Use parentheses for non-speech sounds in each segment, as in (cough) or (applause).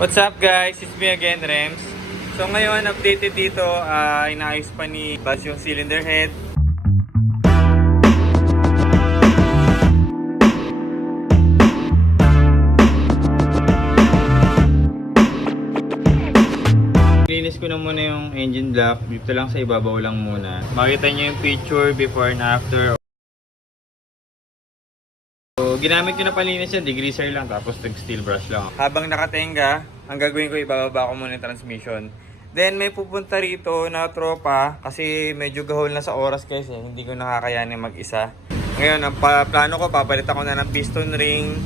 What's up guys? It's me again, Rems. So ngayon, updated dito, ah, inaayos pa ni Buzz yung cylinder head. Linis ko na muna yung engine block. Dito lang sa ibabaw lang muna. Makita nyo yung picture before and after. Ginamit ko na palinis yan, degreaser lang, tapos nag steel brush lang. Habang nakatenga, ang gagawin ko, ibababa ko muna yung transmission. Then, may pupunta rito na tropa, kasi medyo gahol na sa oras guys, eh. hindi ko nakakayanin mag-isa. Ngayon, ang plano ko, papalitan ko na ng piston ring,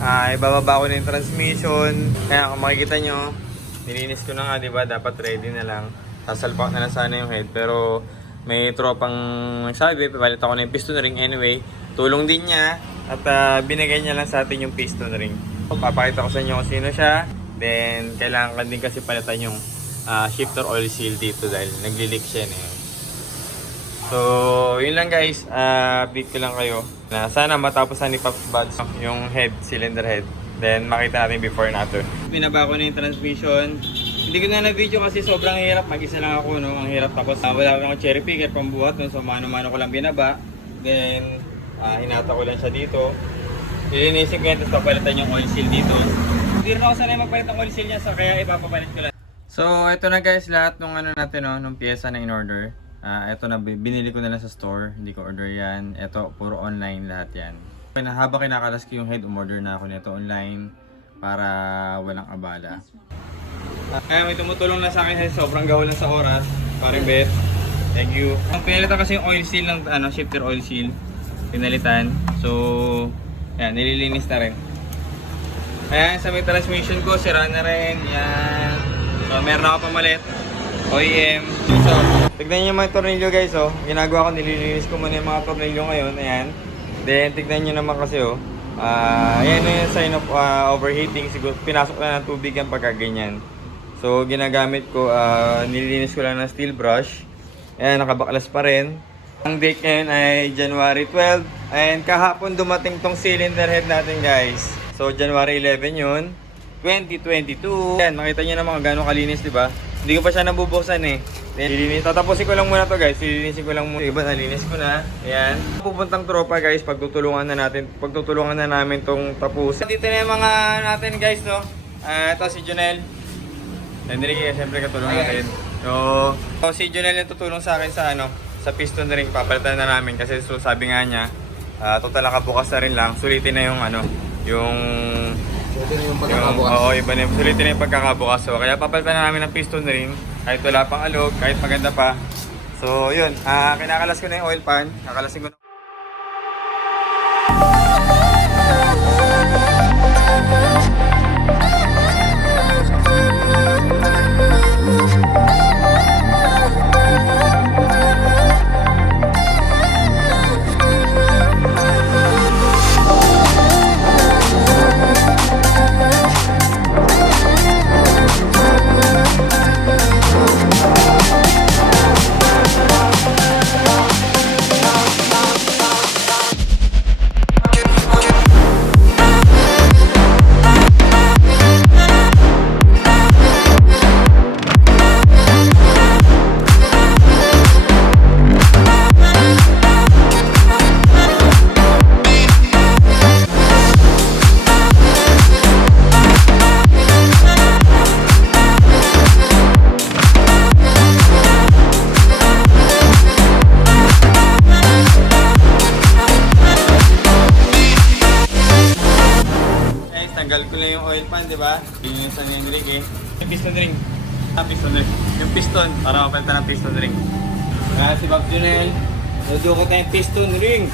ah ibababa ko na yung transmission. Kaya kung makikita nyo, nilinis ko na nga, di ba? Dapat ready na lang. Sasalpak na lang sana yung head, pero may tropang sabi, papalit ako na yung piston ring anyway. Tulong din niya at ah, binigay niya lang sa atin yung piston ring. Papakita ko sa inyo kung sino siya. Then, kailangan ka din kasi palitan yung ah, shifter oil seal dito dahil nagli-leak siya eh. So, yun lang guys. Uh, update ko lang kayo. Na sana matapos na ni Pops Buds yung head, cylinder head. Then, makita natin before and after. Binaba ko na yung transmission. Hindi ko na na-video kasi sobrang hirap. Mag-isa lang ako, no? Ang hirap. Tapos, ah, wala akong cherry picker pambuhat. No? So, mano-mano ko lang binaba. Then, ah, hinata ko lang siya dito. Lilinisin ko yan, tapos papalitan yung oil seal dito. Hindi rin ako sanay magpalit ng oil seal niya, so kaya ipapapalit ko lang. So, ito na guys, lahat ng ano natin, no, ng pyesa na in-order. Ah, ito na, bi- binili ko na lang sa store. Hindi ko order yan. Ito, puro online lahat yan. Habang kinakalas ko yung head, umorder na ako nito online para walang abala. Kaya may tumutulong na sa akin kasi sobrang gawal na sa oras. Parang bet. Thank you. Ang pinalitan kasi yung oil seal ng ano, shifter oil seal. Pinalitan. So, yan, nililinis na rin. Ayan, sa may transmission ko, sira na rin. Yan. So, meron ako pamalit. OEM. So, tignan nyo yung mga tornilyo guys, oh. Ginagawa ko, nililinis ko muna yung mga tornilyo ngayon. Ayan. Then, tignan nyo naman kasi, oh. Ah, ayan na yung sign of ah, overheating. Siguro, pinasok na ng tubig yan pagka. So, ginagamit ko, ah, nililinis ko lang ng steel brush. Ayan, nakabaklas pa rin. Ang date ngayon ay January 12. And kahapon dumating tong cylinder head natin guys. So, January 11 yun. 2022. Ayan, makita nyo naman kung gaano kalinis, di ba? Hindi ko pa siya nabubuksan eh. Lilinis. Tatapusin ko lang muna to guys. Lilinisin ko lang muna. Iba, nalinis ko na. Ayan. Pupuntang tropa guys. Pagtutulungan na natin. Pagtutulungan na namin tong tapusin. Dito na yung mga natin guys, no? Ah, ito si Junel. Enrique, siyempre katulong natin. So, so, si Junel yung tutulong sa akin sa ano, sa piston ring. Papalitan na namin kasi so, sabi nga niya, ah, total nakabukas na rin lang. Sulitin na yung ano, yung Pwede na yung yung, pagkakabukas. oo, iba na, sulitin na yung pagkakabukas. So, kaya papalitan na namin ng piston ring. Kahit wala pang alog, kahit maganda pa. So, yun. Ah, kinakalas ko na yung oil pan. Kakalasin ko na. Oil pan, di ba? Yun yung sa Enrique. Yung piston ring. Ah, piston ring. Yung piston, para mapalitan ng piston ring. Kaya si Bob Junel, nadukot na yung piston ring.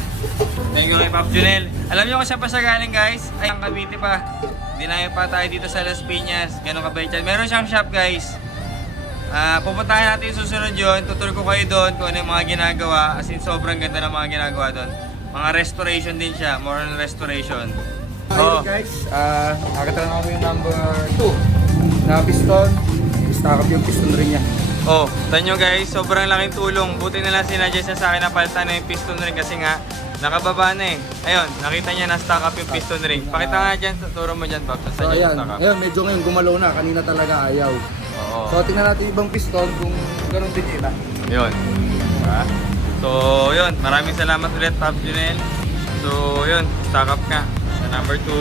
Thank you kay Bob Junel. Alam niyo kung saan pa siya galing guys? Ay, ang Cavite pa. Dinayo pa tayo dito sa Las Piñas. Ganon kabait yan. Meron siyang shop guys. Ah, pupuntahan natin yung susunod yun. Tutur ko kayo doon kung ano yung mga ginagawa. As in, sobrang ganda ng mga ginagawa doon. Mga restoration din siya. More on restoration. Hi guys, ah nakita na kami yung number 2 na piston. Nakakap yung piston rin niya. Oh, tanyo guys, sobrang laking tulong. Buti na lang sinadjust niya sa akin na palitan na yung piston ring kasi nga, nakababa na eh. Ayun, nakita niya na stock up yung piston ring. Pakita nga dyan, turo mo dyan, Bob. So ayan, ngayon medyo ngayon gumalaw na, kanina talaga ayaw. Oo. So tingnan natin ibang piston kung ganun din ila. Yun. Diba? So, yun. Maraming salamat ulit, Pop Junel. So, yun. Stock up nga. Sa number 2.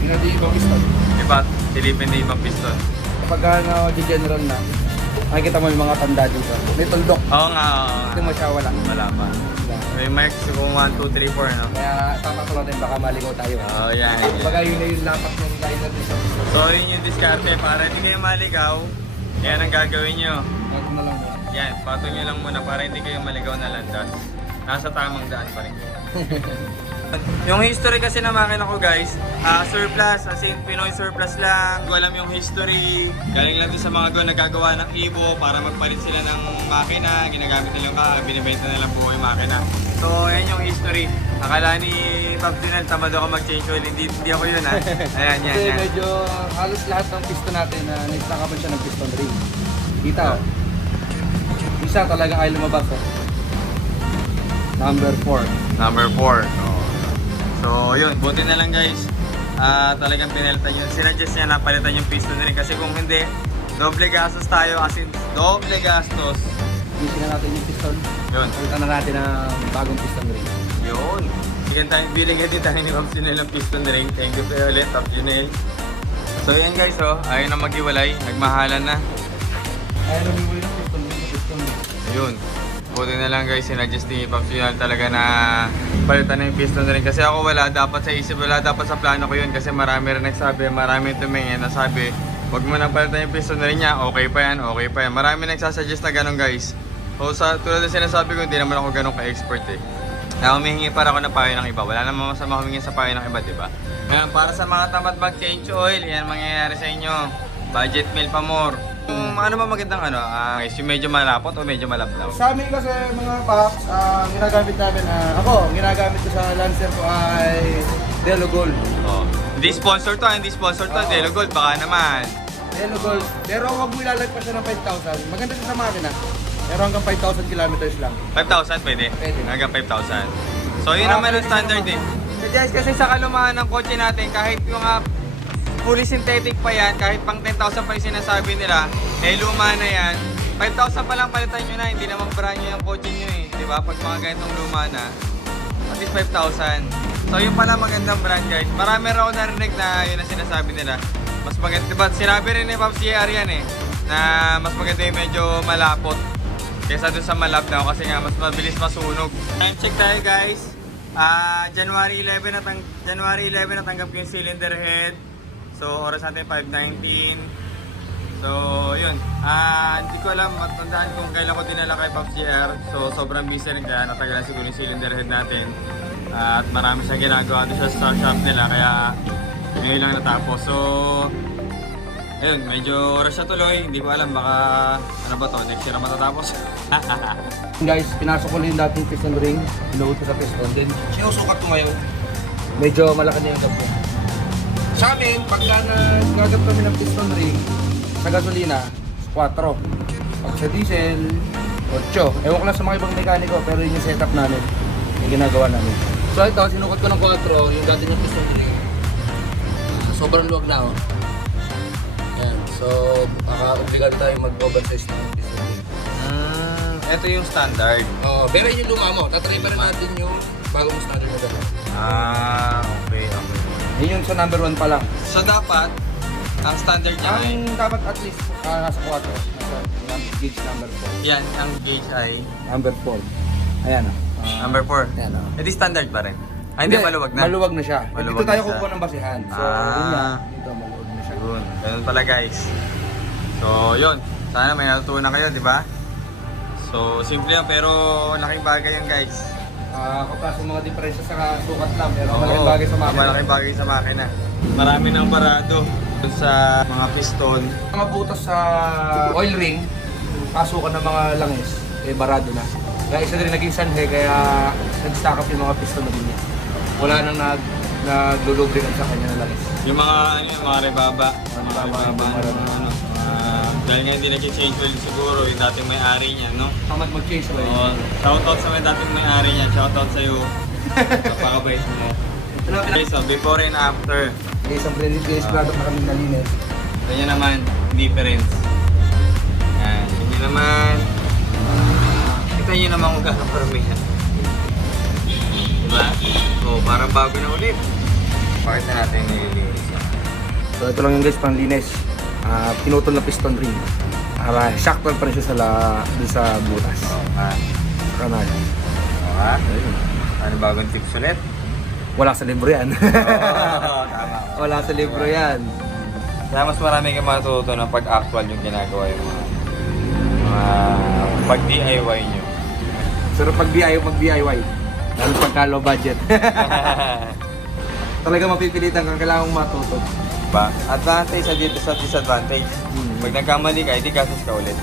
Tingnan natin ibang piston. Diba? Silipin na ibang piston. Kapag uh, general na, makikita mo yung mga tanda dito. May tuldok. Oo nga. oo nga. Hindi mo siya wala. Wala pa. Diba? May marks kung 1, 2, 3, 4, no? Kaya tatakot natin baka maligaw tayo. Oo, yan. yan. Kumbaga yun na yung lapat ng dito. So, yun yung diskarte. Para hindi kayo maligaw, yan ang gagawin nyo. Ito na lang yan. Yan, patong nyo lang muna para hindi kayo maligaw na landas. Nasa tamang daan pa rin. (laughs) yung history kasi na makina ko guys, ah surplus, as in Pinoy surplus lang. Hindi alam yung history. Galing lang din sa mga gawa nagagawa ng Evo para magpalit sila ng makina. Ginagamit nila yung ka, binibenta nila buo yung makina. So, yan yung history. Akala ni Bob Dinal, tamad ako mag-change oil. Hindi, hindi ako yun ha. (laughs) Ayan, yan, Kasi yan. medyo halos lahat ng piston natin na uh, naistakapan siya ng piston ring. Kita oh. Isa talaga ay lumabas oh. Number 4. Number 4. So, yun. Buti na lang guys. Ah, talagang pinalitan yun. Sinadjust niya na palitan yung piston na rin. Kasi kung hindi, doble gastos tayo. As in, doble gastos. Isin na natin yung piston. Yun. Palitan na natin ang bagong piston ring. Yun. Bigyan tayo, biligyan din tayo ni Pops Junel ng piston ring. Thank you pa ulit, Pops Junel. So, yan guys, oh. Ayaw na maghiwalay. Nagmahalan na. Ay, lumiwin ng piston ring piston ring. Ayun. Buti na lang guys, sinadjust ni Pops Junel talaga na palitan na yung piston rin. Kasi ako wala dapat sa isip, wala dapat sa plano ko yun. Kasi marami rin nagsabi, marami tumingin na sabi, wag mo na palitan yung piston rin niya, okay pa yan, okay pa yan. Marami nagsasuggest na ganun guys. So sa tulad ng sinasabi ko, hindi naman ako ganun ka-expert eh. Na humihingi para ako ng payo ng iba. Wala namang masama humingi sa payo ng iba, di ba? Ngayon, para sa mga tamad mag-change oil, yan mangyayari sa inyo. Budget meal pa more. Kung ano ba magandang ano, ah, guys, yung medyo malapot o medyo malablaw? Sa amin kasi mga paps, ang ginagamit namin, ah, ako, ang ginagamit ko sa Lancer ko ay Delo Gold. Oh. Hindi sponsor to, ah, hindi sponsor to, Oo. Delo Gold, baka naman. Delo Gold. Pero huwag mo ilalagpas siya ng 5,000. Maganda siya sa makina. Pero hanggang 5,000 kilometers lang. 5,000 pwede? Pwede. Hanggang 5,000. So yun Ah, naman ang pwede standard eh. So guys, kasi sa kalumaan ng kotse natin, kahit yung ah, fully synthetic pa yan, kahit pang 10,000 pa yung sinasabi nila, eh luma na yan. 5,000 pa lang palitan nyo na, hindi naman brand nyo yung kotse nyo eh. Di ba? Pag mga ganitong luma na, at least 5,000. So yun pala magandang brand guys. Marami rin ako narinig na yun ang sinasabi nila. Mas maganda, diba? Sinabi rin ni Pops CR yan eh, na mas maganda yung medyo malapot kesa dun sa malabnaw kasi nga mas mabilis masunog. Time check tayo guys. Ah, January 11 na January 11 natanggap ko yung cylinder head. So oras natin 5:19. So, yun. Ah, hindi ko alam matandaan kung kailan ko dinala kay Pops JR. So, sobrang busy rin kaya natagalan siguro yung cylinder head natin. Ah, at marami siyang ginagawa doon sa shop nila kaya ngayon lang natapos. So, ayun, medyo oras siya tuloy. Hindi ko alam baka ano ba to, next year na matatapos. (laughs) Guys, pinasok ko lang yung dating piston ring. Inuot ko sa piston din. Sinusukat ko ngayon. Medyo malaki na yung gabo. Sa amin, pagka nagagap kami ng piston ring, sa gasolina, 4. Pag sa diesel, 8. Ewan ko lang sa mga ibang mekaniko, pero yun yung setup namin. Yung ginagawa namin. So ito, sinukat ko ng 4, yung dati yung piston ring. Sobrang luwag na oh. Ayan. So, baka obligado tayo mag-oversize ng piston ring. mm, ito yung standard. Oh, pero yun yung luma mo. Tatry pa rin natin yung bagong standard mo dito. Ah, okay, okay. Yun yung sa number 1 pa lang. So, dapat, ang standard niya ay, Ang dapat at least ah, nasa 4. Nasa num- gauge number 4. yan, ang gauge ay Number 4. Ayan o. number 4. Ayan o. Eh di standard pa rin. Ay, hindi, maluwag na. Maluwag na siya. Maluwag dito tayo siya. kukuha ng basihan. So, Ah. yun nga. Dito maluwag na siya. Yun, ganun pala guys. So, yun. Sana may natutunan kayo, di ba? So, simple yan, pero laking bagay yan guys. Ah, kapag sa mga diferensya sa sukat lang, pero Oo, malaking bagay sa makina. Malaking bagay sa makina. Marami nang barado dun sa mga piston. Mga butas sa oil ring, pasukan ng mga langis, eh barado na. Kaya isa din naging sanhe, kaya nag-stack up yung mga piston na din niya. Wala nang nag naglulubrikan sa kanya na langis. Yung mga, ano yung mga rebaba. Mga Mga rebaba, rebaba, yung ano, mga- ano, mga Dahil nga hindi nag-change oil siguro yung dating may-ari niya, no? Tamad mag-change oil. Oo. Shoutout sa may dating may-ari niya. Shoutout sa'yo. (laughs) Napakabait mo. Ano, Okay, so before and after. Okay, isang blended gas product na kami nalinis. Ganyan naman, difference. Yan. Hindi naman. Kita nyo naman kung gano'ng paramihan. Diba? Oo, parang bago na ulit. Bakit na natin nililinis yan? So ito lang yung guys, panlinis. Ah, pinutol na piston ring. Para shock pa rin siya sa, la, dun sa butas. Oo, ha? Kanal. Oo, ha? Ano bagong tips ulit? Wala sa libro yan. Oo, tama. (laughs) Wala sa libro yan. Kaya mas marami kang matutunan pag actual yung ginagawa yung mga, mga pag DIY nyo. Pero pag DIY, pag DIY, lalo pagka low budget. (laughs) (laughs) Talaga mapipilitan kang kailangan mong matuto. Ba? Advantage sa dito sa disadvantage. Hmm. Pag nagkamali ka, hindi gastos ka ulit.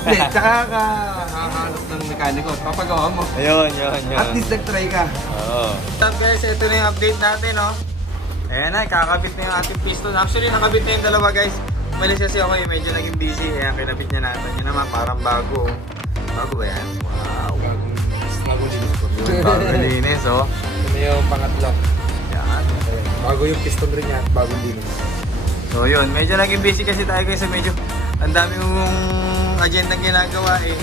Hindi, tsaka ka hahanap ng mekaniko. Papagawa mo. Ayun, yun, yun. At least nag-try ka. Oo. What's up guys? Ito na yung update natin, no? Ayan na, kakabit na yung ating piston. Actually, nakabit na yung dalawa, guys. Malis kasi ako eh, medyo naging busy. Ayan, kinabit niya natin. Yun naman, parang bago. oh. Bago ba yan? Wow. Bago linis ko. Yun, bago linis, oh. Ito yung pangatlo. Bago yung piston rin yan, bago linis. So yun, medyo naging busy kasi tayo guys. Medyo ang dami mong agenda ginagawa eh.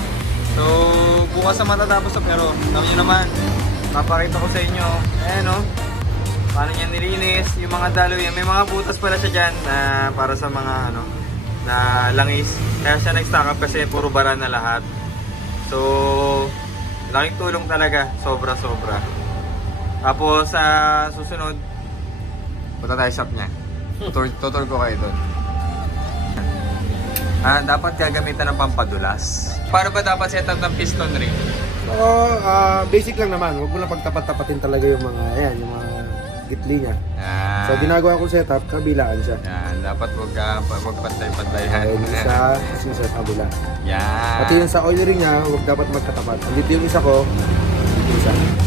So bukas na matatapos na pero alam nyo naman, papakita ko sa inyo. Ayan o. Paano niya nilinis, yung mga dalo yan. May mga butas pala siya dyan na para sa mga ano, na langis. Kaya siya nag-stack up kasi puro bara na lahat. So, laking tulong talaga. Sobra-sobra. Tapos sa susunod, punta tayo shop niya. Tutor, tutor ko kayo doon. Ah, dapat gagamitan ng pampadulas. Paano ba dapat set up ng piston ring? So, ah, basic lang naman. Huwag mo lang pagtapat-tapatin talaga yung mga, ayan, yung mga gitli niya. Yan. So, ginagawa kong setup, kabilaan siya. Yan, dapat wag ka wag pantay-pantayan. Ayun, isa, isa sa kabila. Yan. Pati yung sa oil ring niya, huwag dapat magkatapat. Andito yung isa ko, yung isa.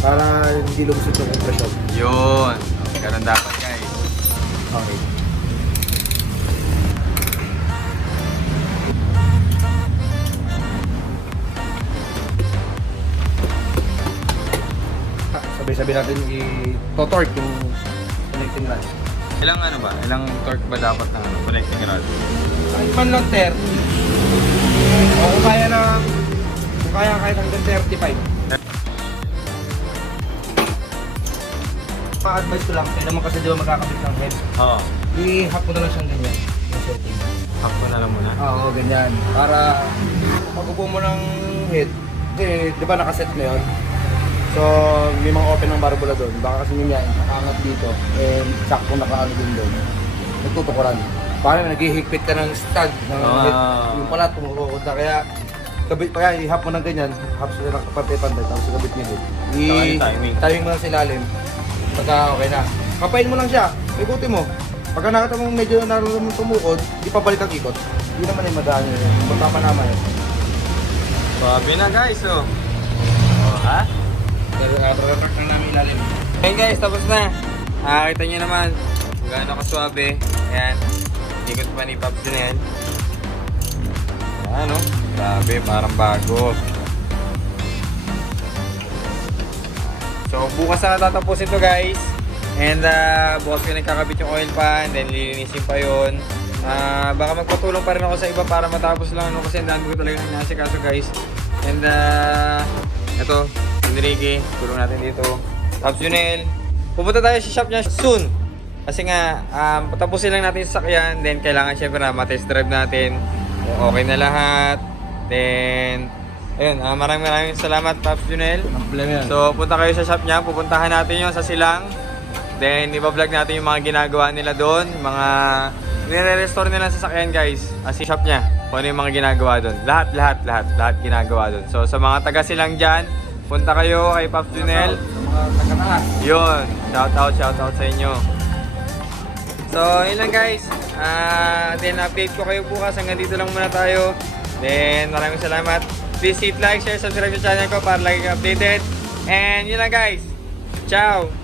Para hindi lumusot yung kompresyon. Yun. Ganun dapat guys. Okay. Sabay-sabay natin i-torque yung connecting rod. Ilang ano ba? Ilang torque ba dapat ng ano, connecting rod? Ay, man lang 30. O kung kaya na, kung kaya kahit hanggang 35. Pa-advise ko lang, kaya naman kasi di ba magkakabit ng head. Oo. I-hack mo na lang siyang ganyan, yung setting. Hakpo na lang muna. Oo, ganyan. Para pag upo mo ng head, eh, di ba nakaset na yun? So, may mga open ng barbula doon. Baka kasi yan, nakaangat dito. Eh, sakto nakaano din doon. Nagtutukuran. Parang naghihigpit ka ng stud ng Ah. head. Yung pala, tumukukod na. Kaya, kabit pa yan, ihap mo ng ganyan. Hap sila ng kapantay-pantay, tapos kabit niya head. Saka yung timing. timing mo lang sa ilalim. Pagka okay na. Kapain mo lang siya. Ikutin mo. Pagka nakita mo medyo nararamdaman mong tumukod, di pa balik ang ikot. Hindi naman ay madaan yun. Pagkamanama yun. Babi na guys, oh. Oh, ha? Uh, lang namin ilalim. Ayun guys, tapos na. Nakakita nyo naman kung gaano kaswabe. Ayan. Ikot pa ni Pops din yan. Ayan o. Grabe, parang bago. So, bukas na natatapos ito guys. And uh, bukas ko nagkakabit yung oil pan, then lilinisin pa yun. Ah, baka magpatulong pa rin ako sa iba para matapos lang ano kasi ang ko talaga inasikaso guys. And uh, ito, Enrique, tulong natin dito. Tapos Junel, pupunta tayo sa shop niya soon. Kasi nga, um, patapusin lang natin yung sasakyan, then kailangan syempre na matest drive natin. Okay na lahat. Then, ayun, ah, maraming maraming salamat Pops Junel. So, punta kayo sa shop niya, pupuntahan natin yon sa Silang. Then, iba-vlog natin yung mga ginagawa nila doon, mga nire-restore nila sa sasakyan guys, as in shop niya. Kung ano yung mga ginagawa doon. Lahat, lahat, lahat, lahat ginagawa doon. So, sa mga taga Silang dyan, punta kayo kay Pops Junel. Yun, shout out, shout out sa inyo. So, yun lang guys. Ah, then, update ko kayo bukas. Hanggang dito lang muna tayo. Then, maraming salamat. Please hit like, share, subscribe sa channel ko para lagi ka updated. And yun lang guys. Ciao!